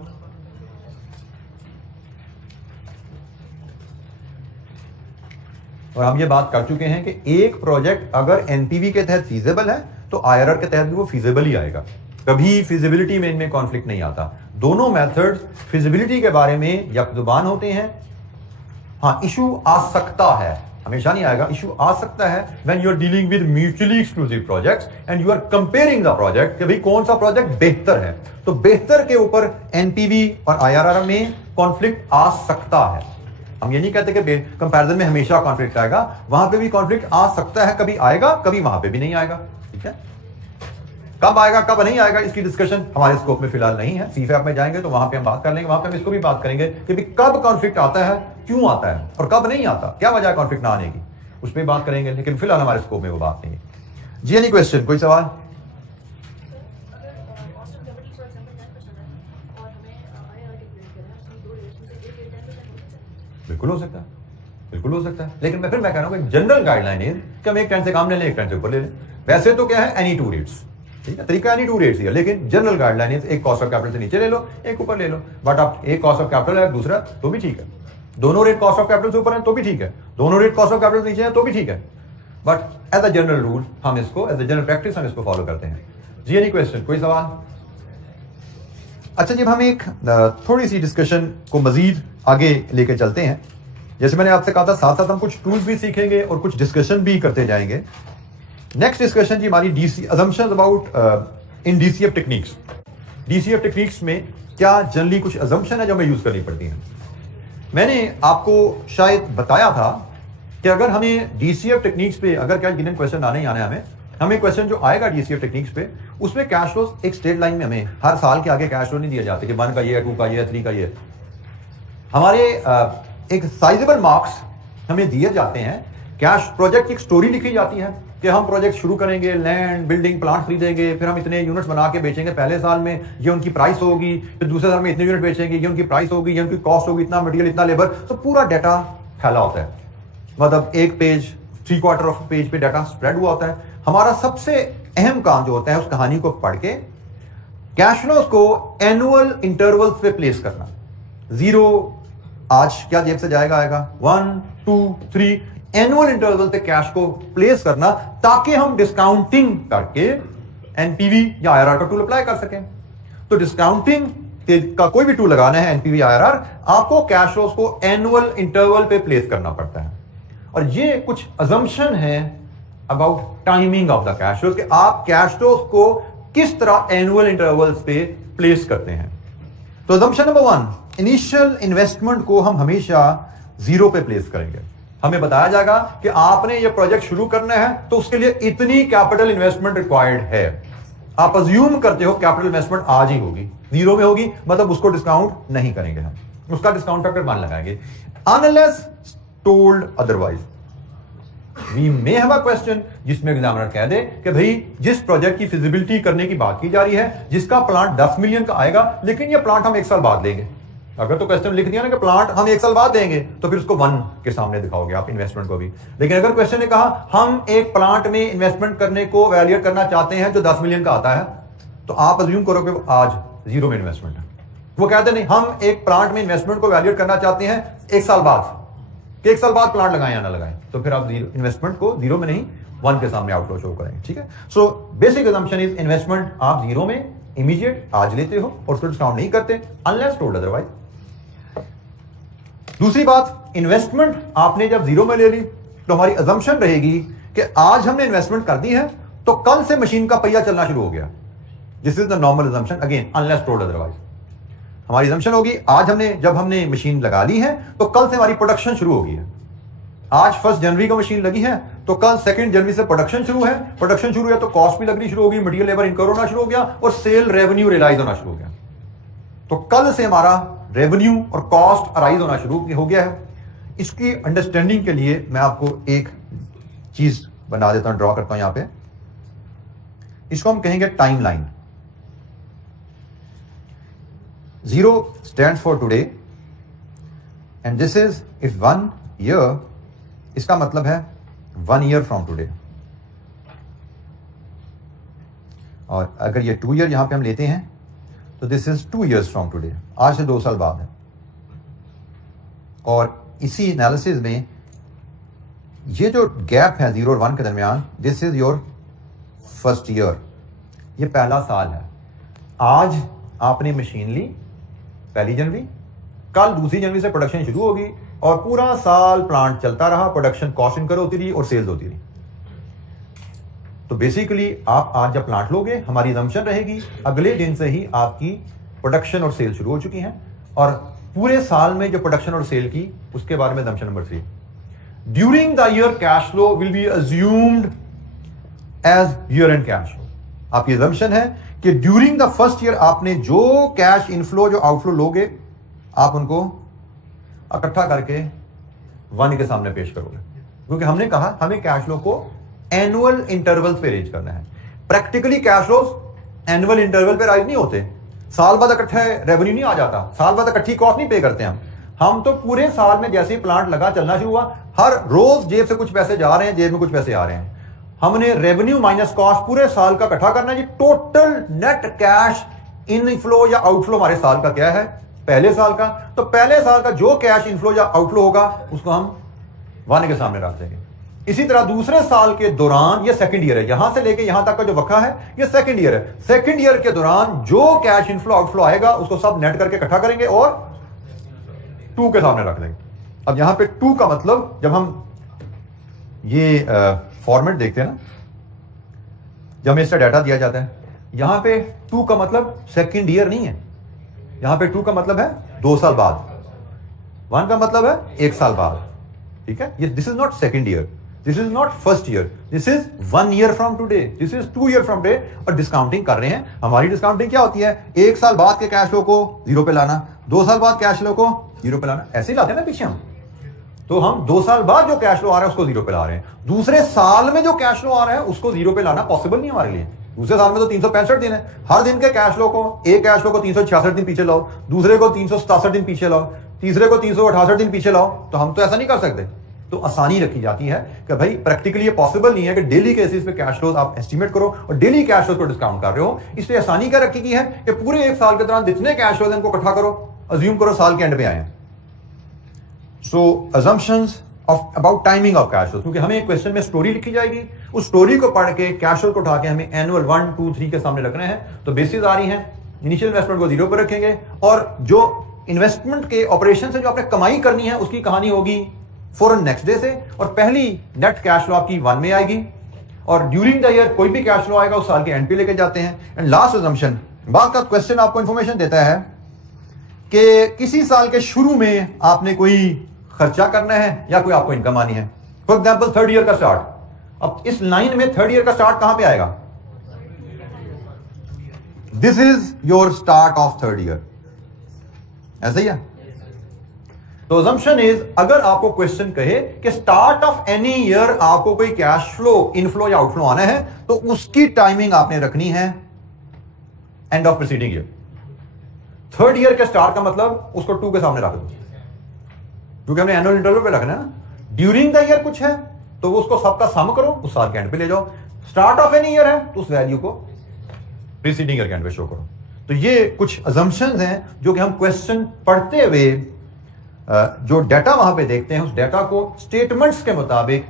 और हम ये बात कर चुके हैं कि एक प्रोजेक्ट अगर एनपीवी के तहत फीजेबल है तो IRR के तहत भी वो फीजेबल ही आएगा कभी फिजिबिलिटी में इनमें कॉन्फ्लिक्ट नहीं आता दोनों मेथड्स फिजिबिलिटी के बारे में यकजुबान होते हैं हाँ इशू आ सकता है हमेशा नहीं आएगा इशू आ सकता है when you are dealing with mutually exclusive projects and you are comparing the project कि भाई कौन सा प्रोजेक्ट बेहतर है तो बेहतर के ऊपर एनपीवी और IRR में कॉन्फ्लिक्ट आ सकता है हम ये नहीं कहते कि कंपैरिजन में हमेशा कॉन्फ्लिक्ट आएगा वहां पे भी कॉन्फ्लिक्ट आ सकता है कभी आएगा कभी वहां पे भी नहीं आएगा ठीक है कब आएगा कब नहीं आएगा इसकी डिस्कशन हमारे स्कोप में फिलहाल नहीं है सीफैप में जाएंगे तो वहां पे हम बात कर लेंगे वहां पे हम इसको भी बात करेंगे कि कब कॉन्फ्लिक्ट आता है क्यों आता है और कब नहीं आता क्या वजह है कॉन्फ्लिक्ट ना आने की उस पर बात करेंगे लेकिन फिलहाल हमारे स्कोप में वो बात नहीं है जी एनी क्वेश्चन कोई सवाल बिल्कुल हो सकता है बिल्कुल हो सकता है लेकिन मैं कह रहा हूं जनरल गाइडलाइन है कि हम एक 10 से कम ले लें एक 10 से ऊपर ले लें वैसे तो क्या है एनी टू रेट्स ठीक है तरीका एनी टू रेट्स ही है लेकिन जनरल गाइडलाइन है एक कॉस्ट ऑफ कैपिटल से नीचे ले लो एक ऊपर ले लो बट आप एक कॉस्ट ऑफ कैपिटल है दूसरा तो भी ठीक है दोनों रेट कॉस्ट ऑफ कैपिटल से ऊपर है तो भी ठीक है दोनों रेट कॉस्ट ऑफ कैपिटल से नीचे है तो भी ठीक है but as a general rule हम इसको एज अ जनरल प्रैक्टिस हम इसको फॉलो करते हैं जी एनी क्वेश्चन कोई सवाल अच्छा जब हम एक थोड़ी सी डिस्कशन को मजीद आगे लेके चलते हैं जैसे मैंने आपसे कहा था साथ साथ हम कुछ टूल्स भी सीखेंगे और कुछ डिस्कशन भी करते जाएंगे नेक्स्ट डिस्कशन जी हमारी DC assumptions about in DCF techniques DCF techniques में क्या जनरली कुछ असम्पशन है जो हमें यूज करनी पड़ती हैं मैंने आपको शायद बताया था कि अगर हमें डीसीएफ टेक्निक्स पे अगर क्या गिनन क्वेश्चन आने ही आना है हमें क्वेश्चन जो आएगा डीसीएफ टेक्निक्स पे उसमें कैश फ्लोज एक स्ट्रेट लाइन में हमें हर साल के आगे कैश फ्लो नहीं दिए जाते कि 1 का ये 2 का ये 3 का ये हमारे एक साइजेबल मार्क्स हमें दिए जाते हैं कैश प्रोजेक्ट की एक स्टोरी लिखी जाती है कि हम प्रोजेक्ट शुरू करेंगे लैंड बिल्डिंग प्लांट खरीदेंगे फिर हम इतने यूनिट्स बना के बेचेंगे पहले साल में ये उनकी प्राइस होगी फिर दूसरे साल में इतने यूनिट बेचेंगे ये उनकी प्राइस होगी ये उनकी कॉस्ट होगी इतना मटेरियल इतना लेबर तो पूरा डाटा फैला होता है मतलब एक पेज 3/4 ऑफ पेज पे डाटा स्प्रेड हुआ होता है हमारा सबसे अहम काम जो होता है उस कहानी को पढ़ के कैश फ्लोज को एनुअल इंटरवल्स पे प्लेस करना 0 आज क्या जेब से जाएगा आएगा 1 2 3 एनुअल इंटरवल पे कैश को प्लेस करना, ताकि हम डिस्काउंटिंग करके एनपीवी या आईआरआर का टूल अप्लाई कर सकें। तो डिस्काउंटिंग का कोई भी टूल लगाना है, एनपीवी आईआरआर, आपको कैश फ्लोज को एनुअल इंटरवल पे प्लेस करना पड़ता है। और ये कुछ अजम्पशन है about timing of the cash flows, कि आप कैश फ्लोज को किस तरह एनुअल इंटरवल्स पे प्लेस करते हैं। तो अजम्पशन नंबर 1, इनिशियल इन्वेस्टमेंट को हम हमेशा 0 पे प्लेस करेंगे। हमें बताया जाएगा कि आपने ये प्रोजेक्ट शुरू करना है तो उसके लिए इतनी कैपिटल इन्वेस्टमेंट रिक्वायर्ड है। आप अज्यूम करते हो कैपिटल इन्वेस्टमेंट आज ही होगी, 0 में होगी, मतलब उसको डिस्काउंट नहीं करेंगे हम, उसका डिस्काउंट फैक्टर 1 लगाएंगे। Unless told otherwise, we may have a question जिसमें एग्जामिनर कह दे कि भाई जिस प्रोजेक्ट की फिजिबिलिटी करने की बात की जा रही है, जिसका प्लांट 10 मिलियन का आएगा, लेकिन ये प्लांट हम 1 साल बाद देंगे। अगर तो क्वेश्चन लिख दिया ना कि प्लांट हम 1 साल बाद देंगे, तो फिर उसको 1 के सामने दिखाओगे आप इन्वेस्टमेंट को भी। लेकिन अगर क्वेश्चन ने कहा हम एक प्लांट में इन्वेस्टमेंट करने को वैल्यूएट करना चाहते हैं जो 10 मिलियन का आता है, तो आप अज्यूम करो कि आज 0 में इन्वेस्टमेंट है। वो कहते नहीं, हम एक प्लांट में इन्वेस्टमेंट को वैल्यूएट करना चाहते हैं 1 साल बाद, कि 1 साल बाद प्लांट लगाएं या ना लगाएं, तो फिर आप इन्वेस्टमेंट को 0 में नहीं 1 के सामने आउटफ्लो शो करेंगे। ठीक है। So basic assumption is investment आप 0 में इमीडिएट आज लेते हो और उसको डिस्काउंट नहीं करते अनलेस टोल्ड अदरवाइज। दूसरी बात, इन्वेस्टमेंट आपने जब 0 में ले ली तो हमारी असम्पशन रहेगी कि आज हमने इन्वेस्टमेंट कर दी है तो कल से मशीन का पहिया चलना शुरू हो गया। This is the normal assumption, again unless told otherwise. हमारी असम्पशन होगी आज जब हमने मशीन लगा ली है तो कल से हमारी प्रोडक्शन शुरू होगी है। आज 1 जनवरी को मशीन लगी है तो कल 2 जनवरी से प्रोडक्शन शुरू है। प्रोडक्शन शुरू है तो कॉस्ट भी लगनी शुरू होगी, मटेरियल लेबर इनकम होना शुरू हो गया और सेल रेवेन्यू रियलाइज होना शुरू हो गया। तो कल से हमारा रेवेन्यू और कॉस्ट अराइज होना शुरू हो गया है। इसकी अंडरस्टैंडिंग के लिए मैं आपको एक चीज बना देता हूं, ड्रॉ करता हूं यहां पे। इसको हम कहेंगे timeline. 0 stands for today and this is if 1 year, इसका मतलब है 1 year from today। और अगर ये 2 year यहां पे हम लेते हैं तो this is 2 years from today, आज से 2 साल बाद है। और इसी एनालिसिस में ये जो गैप है 0 और 1 के दरमियान, this is your first year, ये पहला साल है। आज आपने मशीन ली 1 जनवरी, कल 2 जनवरी से प्रोडक्शन शुरू होगी और पूरा साल प्लांट चलता रहा, प्रोडक्शन कॉस्ट इनकर होती रही और सेल्स होती रही। तो बेसिकली आप आज जब प्लांट लोगे, हमारी असम्पशन रहेगी अगले दिन से ही आपकी प्रोडक्शन और सेल शुरू हो चुकी हैं और पूरे साल में जो प्रोडक्शन और सेल की, उसके बारे में assumption number 3, during the year cash flow will be assumed as year end cash flow. आपकी असम्पशन है कि ड्यूरिंग द फर्स्ट ईयर आपने जो कैश इनफ्लो जो आउटफ्लो लोगे, आप उनको इकट्ठा करके 1 के सामने पेश करोगे, क्योंकि हमने कहा हमें कैश फ्लो को एनुअल इंटरवल पे रेंज करना है। Practically cash flows annual interval पे राइज नहीं होते। साल बाद इकट्ठा रेवेन्यू नहीं आ जाता, साल बाद इकट्ठी कॉस्ट नहीं पे करते हम तो पूरे साल में जैसे ही प्लांट लगा चलना शुरू हुआ, हर रोज जेब से कुछ पैसे जा रहे हैं, जेब में कुछ पैसे आ रहे हैं। हमने रेवेन्यू माइनस कॉस्ट पूरे साल का इकट्ठा करना है जी। टोटल नेट कैश इनफ्लो या आउटफ्लो हमारे साल का क्या है, पहले साल का। तो पहले साल का जो कैश इनफ्लो या आउटफ्लो होगा उसको हम 1 के सामने रख देंगे। इसी तरह दूसरे साल के दौरान, ये सेकंड ईयर है, यहां से लेके यहां तक का जो वक्फा है ये सेकंड ईयर है। सेकंड ईयर के दौरान जो कैश इनफ्लो आउटफ्लो आएगा उसको सब नेट करके इकट्ठा करेंगे और 2 के सामने रख देंगे। अब यहां पे 2 का मतलब, जब हम ये फॉर्मेट देखते हैं ना, जब हमें इसका डाटा दिया जाता है, यहां पे 2 का मतलब सेकंड ईयर नहीं है, यहां पे 2 का मतलब है 2 साल बाद, 1 का मतलब है 1 साल बाद। ठीक है, ये this is not second year, this is not first year, this is 1 year from today, this is 2 year from today. और डिस्काउंटिंग कर रहे हैं, हमारी डिस्काउंटिंग क्या होती है, 1 साल बाद के कैश फ्लो को 0 पे लाना, 2 साल बाद कैश फ्लो को 0 पे लाना, ऐसे ही लाते हैं ना पीछे हम। तो हम 2 साल बाद जो कैश फ्लो आ रहा है उसको 0 पे ला रहे हैं। दूसरे साल में जो कैश फ्लो आ रहा है उसको 0 पे लाना पॉसिबल नहीं हमारे लिए। दूसरे साल में तो 365 दिन है, हर दिन के कैश फ्लो को, एक कैश फ्लो को 366 दिन पीछे लाओ, दूसरे को 367 दिन पीछे लाओ, तीसरे को 368 दिन पीछे लाओ, तो हम तो ऐसा नहीं कर सकते। तो आसानी रखी जाती है कि भाई प्रैक्टिकली ये पॉसिबल नहीं है कि डेली केसेस पे कैश फ्लोज आप एस्टिमेट करो और डेली कैश फ्लोज को डिस्काउंट कर रहे हो। इसलिए आसानी क्या रखी गई है कि पूरे 1 साल के दौरान जितने कैश फ्लोज इनको इकट्ठा करो, अज्यूम करो साल के एंड पे आए। सो assumptions of about timing of cash flow, क्योंकि हमें एक क्वेश्चन में स्टोरी लिखी जाएगी, उस स्टोरी को पढ़ के कैश फ्लो को उठा के हमें एनुअल 1, 2, 3 के सामने रखना है। तो बेसिस आ रही है, इनिशियल इन्वेस्टमेंट को 0 पर रखेंगे और जो इन्वेस्टमेंट के ऑपरेशन से जो आपने कमाई करनी है उसकी कहानी होगी फौरन नेक्स्ट डे से, और पहली नेट कैश फ्लो आपकी 1 में आएगी, और ड्यूरिंग द ईयर कोई भी कैश फ्लो आएगा उस साल के एंड पे लेके जाते हैं। एंड लास्ट अजम्पशन, बाद का क्वेश्चन आपको इंफॉर्मेशन देता है कि किसी साल के शुरू में आपने कोई खर्चा करना है या कोई आपको इनकम आनी है। फॉर एग्जाम्पल 3rd ईयर का स्टार्ट, अब इस लाइन में 3rd ईयर का स्टार्ट कहां पे आएगा? This is your start of 3rd year, ऐसा ही है। तो assumption इज, अगर आपको क्वेश्चन कहे कि स्टार्ट ऑफ एनी ईयर आपको कोई कैश फ्लो इनफ्लो या आउटफ्लो आना है, तो उसकी टाइमिंग आपने रखनी है end of preceding year. 3rd year के स्टार्ट का मतलब उसको 2 के सामने रख दो, क्योंकि हमने एनुअल इंटरवल पे रखना है ना। ड्यूरिंग द ईयर कुछ है तो उसको सबका सम करो, उस साल के एंड पे ले जाओ। स्टार्ट ऑफ एनी ईयर है तो उस वैल्यू को प्रीसीडिंग ईयर के एंड पे शो करो। तो ये कुछ assumptions हैं जो कि हम क्वेश्चन पढ़ते हुए जो डाटा वहां पे देखते हैं, उस डाटा को स्टेटमेंट्स के मुताबिक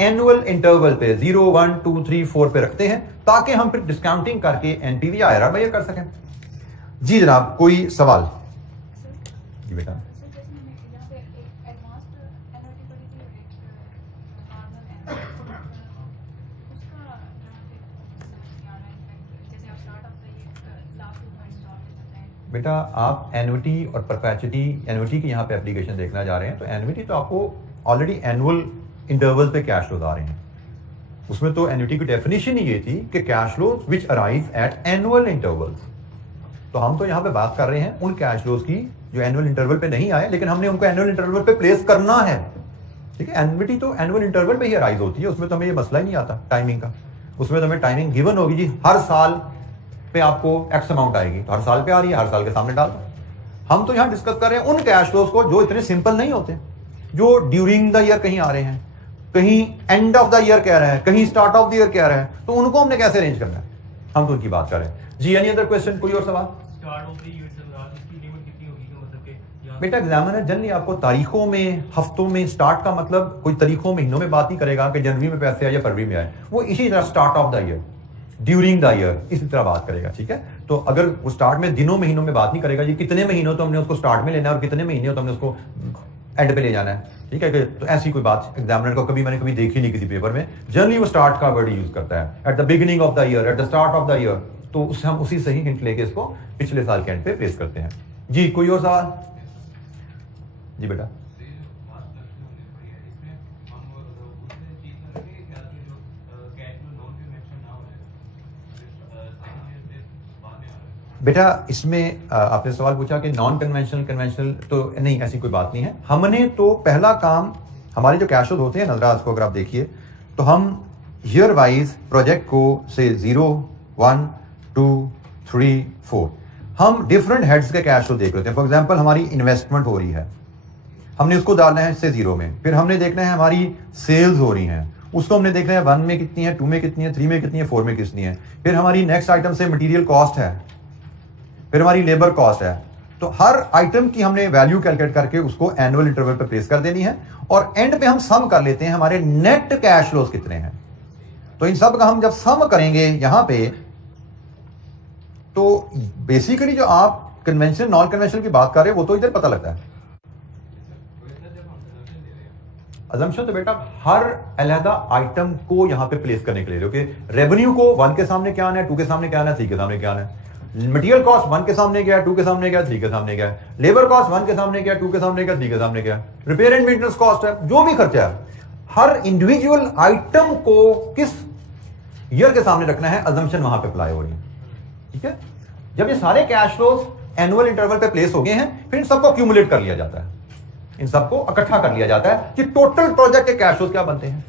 एनुअल इंटरवल पे 0, 1, 2, 3, 4 पे रखते हैं, ताकि हम फिर डिस्काउंटिंग करके एनपीवी आईआरआर मेजर कर सकें। जी जनाब, कोई सवाल? जी बेटा। बेटा आप एन्युटी और परपेचुटी, एन्युटी की यहाँ पे एप्लीकेशन देखना जा रहे हैं, तो एन्युटी तो आपको ऑलरेडी एनुअल इंटरवल पे कैश फ्लोज आ रहे हैं। उसमें तो एन्युटी की डेफिनेशन ही ये थी कि cash flows which arrive at annual intervals. तो हम तो यहाँ पे बात कर रहे हैं उन कैश फ्लोज की जो एनुअल इंटरवल पे नहीं आए, लेकिन हमने उनको एनुअल इंटरवल पे प्लेस करना है। ठीक है, एन्युटी तो एनुअल इंटरवल पे ही अराइज होती है, उसमें तो हमें ये मसला ही नहीं आता टाइमिंग का। उसमें तो हमें टाइमिंग गिवन होगी जी, हर साल पे आपको एक्स अमाउंट आएगी, तो हर साल पे आ रही है, हर साल के सामने डाल दो। हम तो यहां डिस्कस कर रहे हैं उन कैश फ्लोज को जो इतने सिंपल नहीं होते, जो ड्यूरिंग द ईयर कहीं आ रहे हैं, कहीं एंड ऑफ द ईयर कह रहे हैं, कहीं स्टार्ट ऑफ द ईयर कह रहे हैं, तो उनको हमने कैसे अरेंज करना है, हम तो उनकी बात कर रहे हैं। जी एनी अदर क्वेश्चन, कोई और सवाल? बेटा एग्जामिनर जनरली आपको तारीखों में, हफ्तों में, स्टार्ट का मतलब कोई तारीखों महीनों में बात नहीं करेगा कि जनवरी में पैसे आए या फरवरी में आए, वो इसी तरह start of the year, during the year, इसी तरह बात करेगा। ठीक है, तो अगर वो स्टार्ट में दिनों महीनों में बात नहीं करेगा जी, कितने महीनों तो हमने उसको स्टार्ट में लेना है और कितने महीने हो तो हमने उसको एंड पे ले जाना है। ठीक है, तो ऐसी कोई बात एग्जामिनर को मैंने कभी देखी नहीं किसी पेपर में। जनरली वो स्टार्ट का वर्ड यूज करता है, at the beginning of the year, at the start of the year. तो उससे हम उसी से ही हिंट लेके इसको पिछले साल के एंड पे प्लेस करते हैं। जी कोई और सवाल? जी बेटा। बेटा इसमें आपने सवाल पूछा कि नॉन कन्वेंशनल, कन्वेंशनल, तो नहीं, ऐसी कोई बात नहीं है। हमने तो पहला काम, हमारे जो कैश फ्लोज होते हैं नजराज को अगर आप देखिए, तो हम ईयर वाइज प्रोजेक्ट को से 0, 1, 2, 3, 4 हम डिफरेंट हेड्स के कैश फ्लो देख रहे थे। फॉर एग्जांपल हमारी इन्वेस्टमेंट हो रही है, हमने उसको डालना है इससे 0 में, फिर हमने देखना है हमारी सेल्स हो रही हैं, उसको हमने देखना है 1 में कितनी है, 2 में कितनी है, 3 में कितनी है, 4 में कितनी है। फिर हमारी नेक्स्ट आइटम से मटेरियल कॉस्ट है, फिर हमारी लेबर कॉस्ट है। तो हर आइटम की हमने वैल्यू कैलकुलेट करके उसको एनुअल इंटरवल पे प्लेस कर देनी है, और एंड पे हम सम कर लेते हैं हमारे नेट कैश फ्लोज कितने हैं। तो इन सब का हम जब सम करेंगे यहां पे, तो बेसिकली जो आप कन्वेंशनल नॉन कन्वेंशनल की बात कर रहे हैं वो तो इधर पता लगता है। अजम्पशन तो बेटा हर अलहदा आइटम को यहां पे प्लेस करने के लिए, क्योंकि रेवेन्यू को 1 के सामने क्या आना है, 2 के सामने क्या आना है, 3 के सामने क्या आना है। मटेरियल कॉस्ट 1 के सामने गया, 2 के सामने गया, 3 के सामने गया। लेबर कॉस्ट 1 के सामने गया, 2 के सामने गया, 3 के सामने गया। रिपेयर एंड मेंटेनेंस कॉस्ट है, जो भी खर्चा है, हर इंडिविजुअल आइटम को किस ईयर के सामने रखना है, अजम्पशन वहां पे अप्लाई हो रही है। ठीक है, जब ये सारे कैश फ्लोज एनुअल इंटरवल पे प्लेस हो गए हैं, फिर इन सबको अक्यूमुलेट कर लिया जाता है, इन सबको इकट्ठा कर लिया जाता है कि टोटल प्रोजेक्ट के कैश फ्लोज क्या बनते हैं,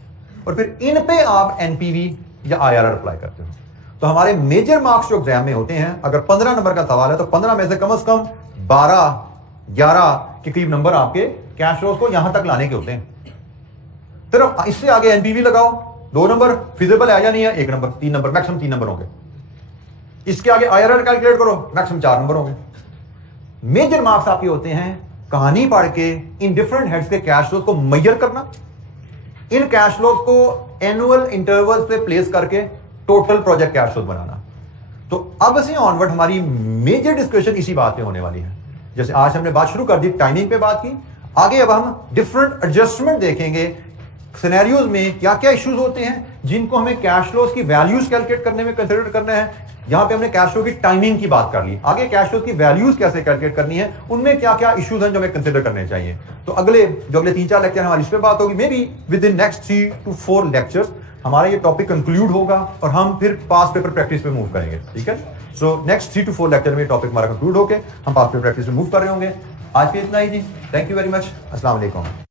और फिर इन पे आप एनपीवी या आईआरआर अप्लाई करते हो। तो हमारे मेजर मार्क्स जो एग्जाम में होते हैं, अगर 15 नंबर का सवाल है तो 15 में से कम 12, 11 के करीब नंबर आपके कैश फ्लोज को यहां तक लाने के होते हैं। फिर इससे आगे एनपीवी लगाओ, 2 नंबर फिजिबल है या नहीं है, 1 नंबर, 3 नंबर, मैक्सिमम 3 नंबर होंगे। इसके आगे आईआरआर कैलकुलेट करो, मैक्सिमम 4 नंबर होंगे। मेजर मार्क्स आपके होते हैं कहानी पढ़ के इन डिफरेंट हेड्स के कैश फ्लोज को मेजर करना, इन कैश फ्लोज को एनुअल इंटरवल्स पे प्लेस करके टोटल प्रोजेक्ट कैश फ्लोज बनाना। तो अब से ऑनवर्ड हमारी मेजर डिस्कशन इसी बात पे होने वाली है। जैसे आज हमने बात शुरू कर दी, टाइमिंग पे बात की, आगे अब हम डिफरेंट एडजस्टमेंट देखेंगे, सिनेरियोज में क्या क्या इश्यूज होते हैं जिनको हमें कैश फ्लोज की वैल्यूज कैलकुलेट करने में कंसीडर करना है। यहां पे हमने कैश फ्लो की टाइमिंग की बात कर ली, आगे कैश फ्लो की वैल्यूज कैसे कैलकुलेट करनी है, उनमें क्या क्या इश्यूज हैं जो हमें कंसीडर करने चाहिए। तो अगले 3-4 लेक्चर हमारी इस पे बात होगी। Maybe within next 3 to 4 lectures हमारा ये टॉपिक कंक्लूड होगा और हम फिर पास पेपर प्रैक्टिस पे मूव करेंगे। ठीक है, सो नेक्स्ट 3 to 4 लेक्चर में टॉपिक हमारा कंक्लूड होके हम पास पेपर प्रैक्टिस पे मूव कर रहे होंगे। आज पे इतना ही जी। Thank you very much. अस्सलाम वालेकुम।